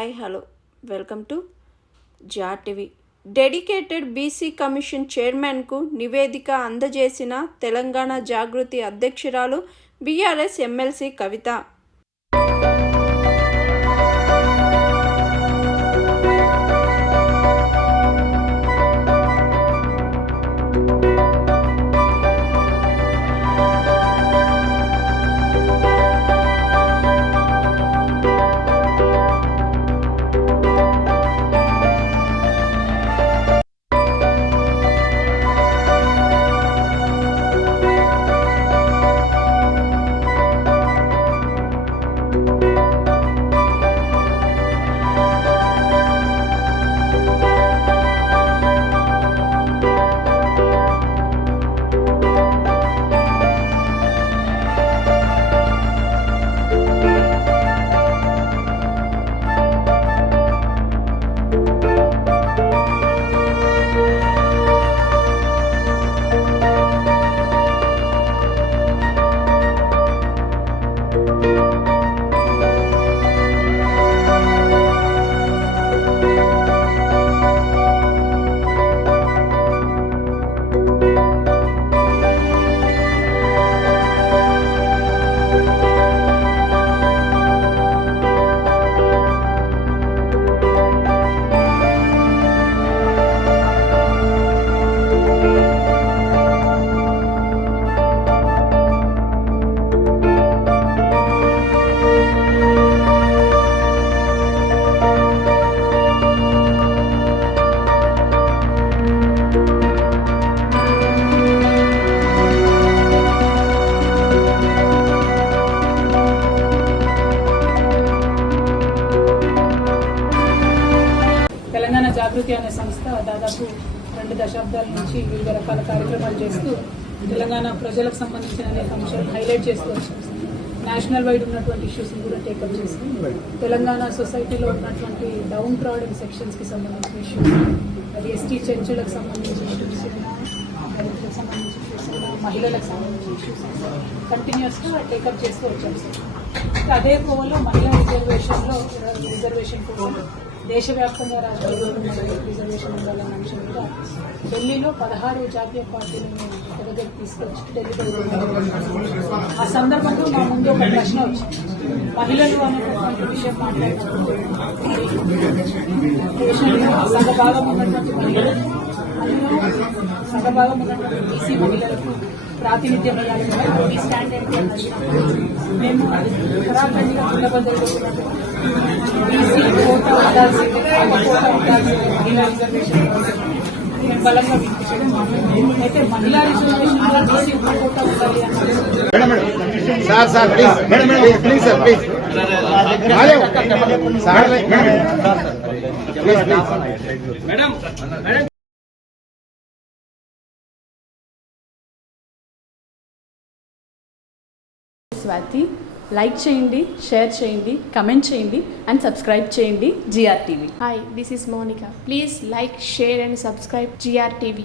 Hi hello welcome to జార్ TV. Dedicated BC commission చైర్మన్కు నివేదిక అందజేసిన తెలంగాణ జాగృతి అధ్యక్షురాలు బీఆర్ఎస్ ఎమ్మెల్సీ కవిత. తెలంగాణ జాగృతి అనే సంస్థ దాదాపు 2 దశాబ్దాల నుంచి వివిధ రకాల కార్యక్రమాలు చేస్తూ తెలంగాణ ప్రజలకు సంబంధించిన అనేక అంశాలను హైలైట్ చేస్తూ వచ్చింది. నేషనల్ వైడ్ ఉన్నటువంటి ఇష్యూస్ని కూడా టేకప్ చేసి తెలంగాణ సొసైటీలో ఉన్నటువంటి డౌన్ ట్రాడెన్ సెక్షన్స్కి సంబంధించిన ఇష్యూస్, అది ఎస్టీ చెంచులకు సంబంధించిన ఇష్యూస్, దళితులకు సంబంధించిన ఇష్యూస్, మహిళలకు సంబంధించిన ఇష్యూస్ కంటిన్యూస్గా టేకప్ చేస్తూ వచ్చాం. అదే కోవలో మహిళా రిజర్వేషన్ కోసం దేశవ్యాప్తంగా రాష్ట్రంలో రిజర్వేషన్ ఉండాలన్న అంశం మీద ఢిల్లీలో 16 జాతీయ పార్టీలను ఒక దగ్గరికి తీసుకొచ్చి ఢిల్లీలో ఆ సందర్భంలో మా ముందు ఒక ప్రశ్న వచ్చింది. మహిళలు అనేటటువంటి విషయం మాట్లాడినప్పుడు దేశంలో సగభాగం ఉన్నటువంటి మహిళలు, అందులో సగభాగం ఉన్నటువంటి బీసీ మహిళలకు ప్రాతినిధ్యం ఇవ్వాలి, స్టాండ్ ఏంటి అని అడిగినప్పుడు మేము ఖరాఖండిగా కుండబద్దలు బీసీ కోటా ఉండాల్సింది, కోటా ఉండాల్సింది, మహిళా రిజర్వేషన్ మేము బలంగా వినిపించడం. అయితే మహిళా రిజర్వేషన్ బీసీ కోటా ఉండాలి అన్నారు. స్వాతి, లైక్ చేయండి, షేర్ చేయండి, కమెంట్ చేయండి అండ్ సబ్స్క్రైబ్ చేయండి GR TV. Hi, this is Monica. Please like, share and subscribe GR TV.